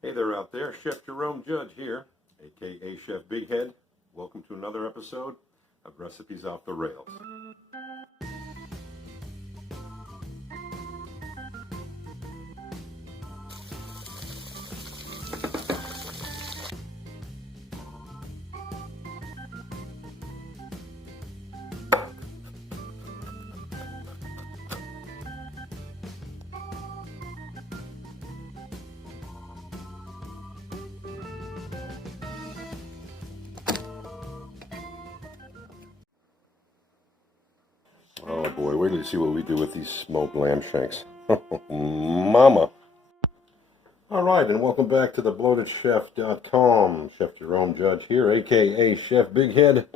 Hey there out there, Chef Jerome Judge here, aka Chef Big Head. Welcome to another episode of Recipes Off the Rails. Oh boy, wait till you see what we do with these smoked lamb shanks. Mama! Alright, and welcome back to thebloatedchef.com. Chef Jerome Judge here, aka Chef Big Head.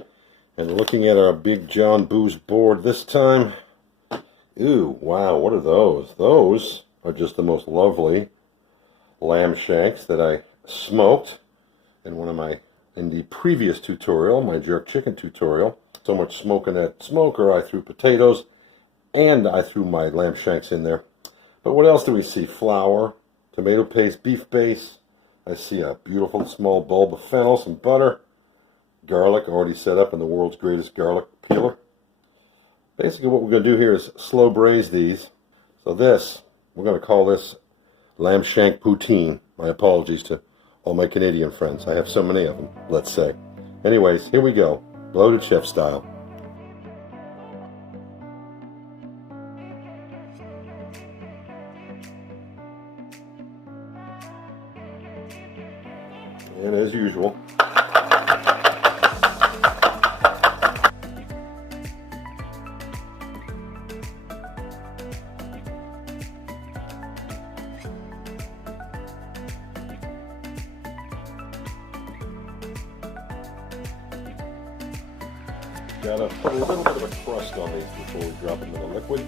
And looking at our Big John Booze board this time. Ooh, wow, what are those? Those are just the most lovely lamb shanks that I smoked in the previous tutorial, my jerk chicken tutorial. So much smoke in that smoker, I threw potatoes and I threw my lamb shanks in there. But what else do we see? Flour, tomato paste, beef base. I see a beautiful small bulb of fennel, some butter, garlic already set up in the world's greatest garlic peeler. Basically what we're going to do here is slow braise these. So we're going to call this lamb shank poutine. My apologies to all my Canadian friends. I have so many of them, let's say. Anyways, here we go. Bloated chef style. And as usual, gotta put a little bit of a crust on these before we drop them in the liquid.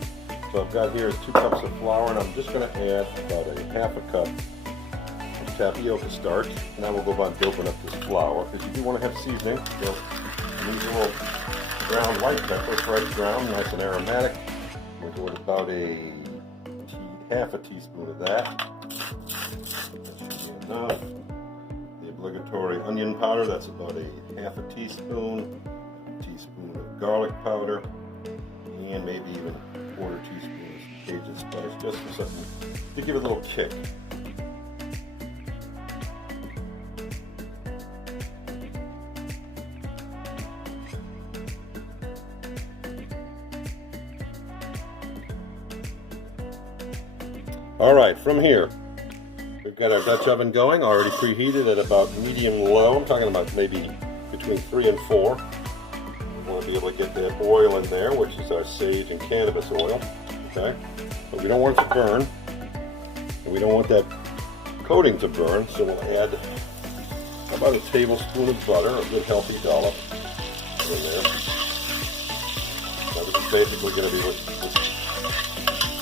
So I've got here 2 cups of flour, and I'm just going to add about a half a cup of tapioca starch. And I will go about doping up this flour, because you do want to have seasoning. So use a little ground white pepper, fresh ground, nice and aromatic. We'll go with about half a teaspoon of that. That should be enough. The obligatory onion powder, that's about a half a teaspoon. Teaspoon of garlic powder, and maybe even a quarter teaspoon of Cajun spice, just for something to give it a little kick. Alright, from here, we've got our Dutch oven going, already preheated at about medium low. I'm talking about maybe between 3 and 4. We want to be able to get that oil in there, which is our sage and cannabis oil. Okay, but we don't want it to burn, and we don't want that coating to burn, so we'll add about a tablespoon of butter, a good healthy dollop in there. Now this is basically going to be what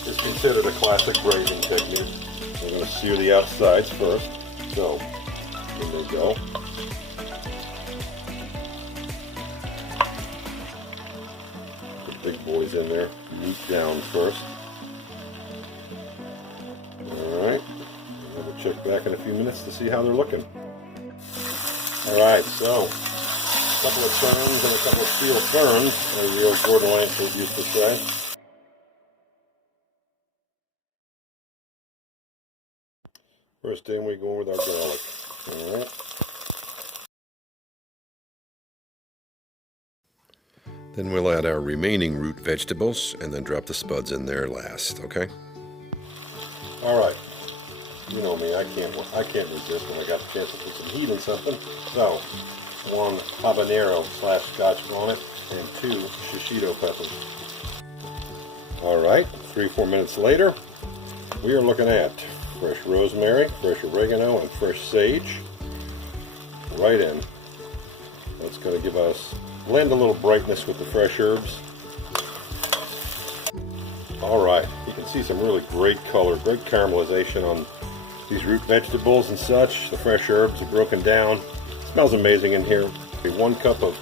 is considered a classic braising technique. We're going to sear the outsides first, so here they go. Big boys in there, meat down first. Alright, we'll check back in a few minutes to see how they're looking. Alright, so a couple of turns and a couple of steel ferns, as the old Gordon Lansford used to say. First thing we go with our garlic. Alright. Then we'll add our remaining root vegetables and then drop the spuds in there last, okay? Alright, you know me, I can't resist when I got the chance to put some heat in something. So, 1 habanero / Scotch bonnet and 2 shishito peppers. Alright, 3-4 minutes later, we are looking at fresh rosemary, fresh oregano, and fresh sage right in. That's going to give us blend a little brightness with the fresh herbs. Alright, you can see some really great color, great caramelization on these root vegetables and such. The fresh herbs are broken down. It smells amazing in here. 1 cup of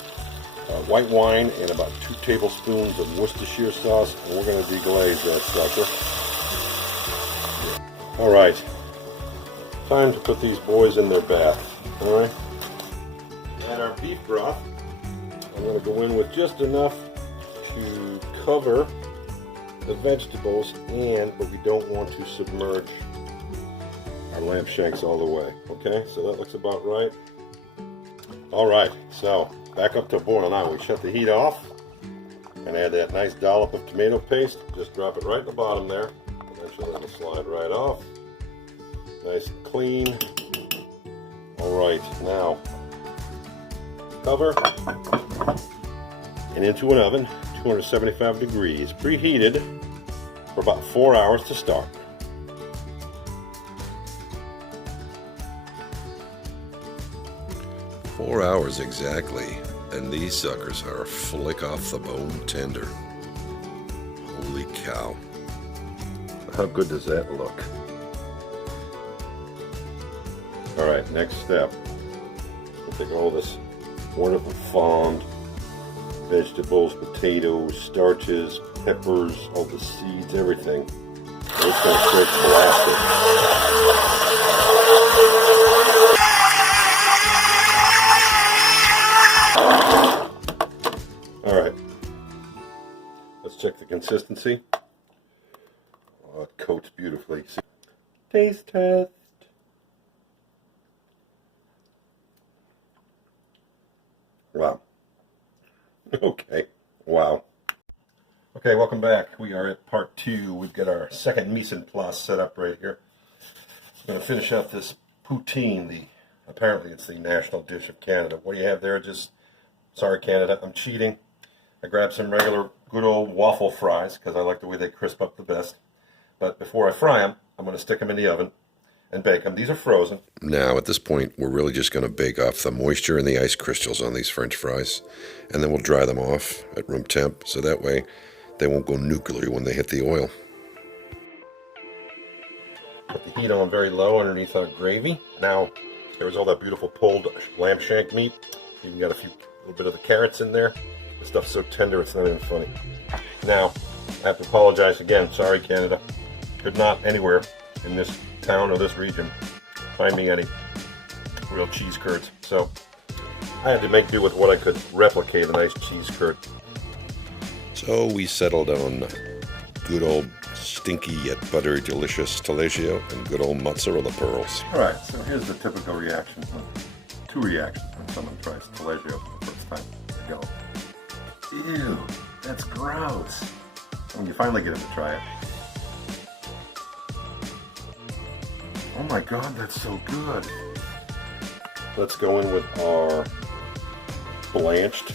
white wine and about 2 tablespoons of Worcestershire sauce, and we're going to deglaze that sucker. Alright, Time to put these boys in their bath. Alright? Add our beef broth. I'm going to go in with just enough to cover the vegetables, but we don't want to submerge our lamb shanks all the way. Okay, so that looks about right. Alright, so back up to a boil now. We shut the heat off and add that nice dollop of tomato paste. Just drop it right in the bottom there. Eventually it'll slide right off. Nice and clean. Alright, now cover and into an oven, 275 degrees, preheated for about 4 hours to start. "4 hours exactly, and these suckers are a flick off the bone tender. Holy cow." How good does that look? Alright, next step. We'll take all this wonderful fond vegetables, potatoes, starches, peppers, all the seeds, everything. And it's going to start blasting. Alright, let's check the consistency. Oh, it coats beautifully. Taste test. Wow. Okay. Wow. Okay, welcome back. We are at part 2. We've got our second mise en place set up right here. I'm going to finish up this poutine. Apparently it's the national dish of Canada. What do you have there? Sorry Canada, I'm cheating. I grabbed some regular good old waffle fries because I like the way they crisp up the best. But before I fry them, I'm going to stick them in the oven and bake them. These are frozen. Now, at this point, we're really just going to bake off the moisture and the ice crystals on these French fries, and then we'll dry them off at room temp, so that way they won't go nuclear when they hit the oil. Put the heat on very low underneath our gravy. Now, there's all that beautiful pulled lamb shank meat. Even got a little bit of the carrots in there. The stuff's so tender, it's not even funny. Now, I have to apologize again. Sorry, Canada. Could not anywhere in this town or this region find me any real cheese curds. So I had to make do with what I could replicate a nice cheese curd. So we settled on good old stinky yet buttery delicious Taleggio and good old mozzarella pearls. Alright, so here's the typical reaction. 2 reactions when someone tries Taleggio for the first time. They go, "Ew, that's gross." When you finally get them to try it, "Oh my god, that's so good." Let's go in with our blanched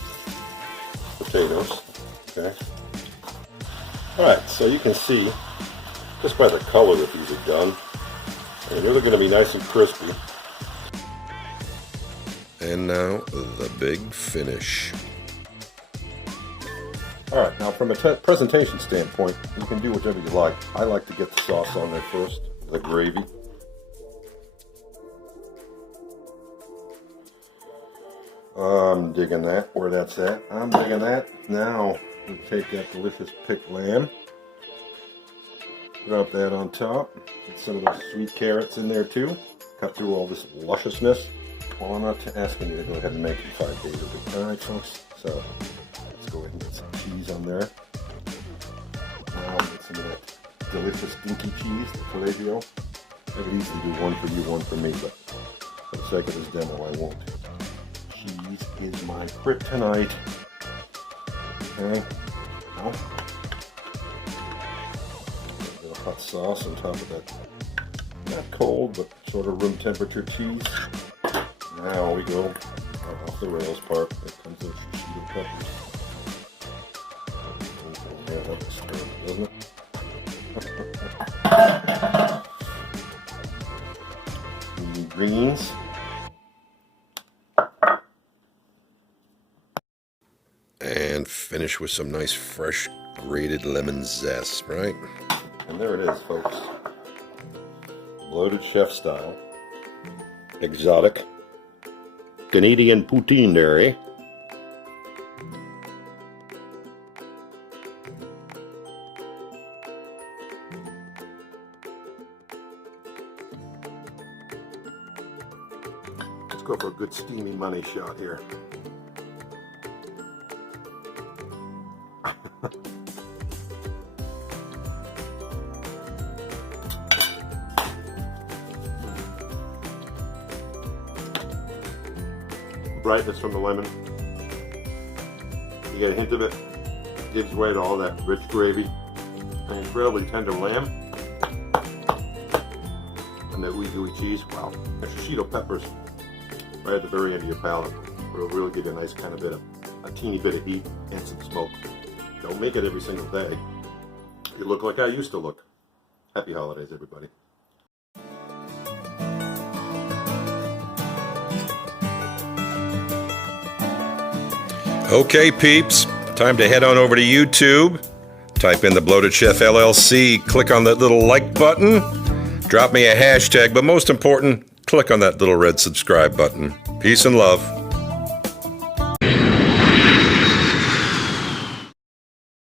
potatoes. Okay. Alright, so you can see just by the color that these are done, and they're going to be nice and crispy. And now, the big finish. Alright, now from a presentation standpoint, you can do whatever you like. I like to get the sauce on there first, the gravy. I'm digging that, where that's at. I'm digging that. Now, we'll take that delicious picked lamb, drop that on top, get some of those sweet carrots in there too, cut through all this lusciousness. Well, I'm not asking you to go ahead and make it 5 days a week. Alright folks, so let's go ahead and get some cheese on there. Now we'll get some of that delicious stinky cheese, the Taleggio. I could easily do one for you, one for me, but for the sake of this demo, I won't. Cheese is my kryptonite. Okay, now, a bit of hot sauce on top of that, not cold, but sort of room temperature cheese. Now we go off the rails part. There comes the cheeto peppers. Yeah, that looks good, doesn't it? The greens. And finish with some nice fresh grated lemon zest, right? And there it is, folks. Bloated chef style. Exotic Canadian poutine there, eh? Let's go for a good steamy money shot here. Brightness from the lemon. You get a hint of it. Gives way to all that rich gravy. And incredibly tender lamb. And that wee gooey cheese. Wow. And shishito peppers right at the very end of your palate. It'll really give you a nice kind of bit of a teeny bit of heat and some smoke. Don't make it every single day. You look like I used to look. Happy holidays, everybody. Okay, peeps, time to head on over to YouTube. Type in the Bloated Chef LLC, click on that little like button, drop me a hashtag, but most important, click on that little red subscribe button. Peace and love.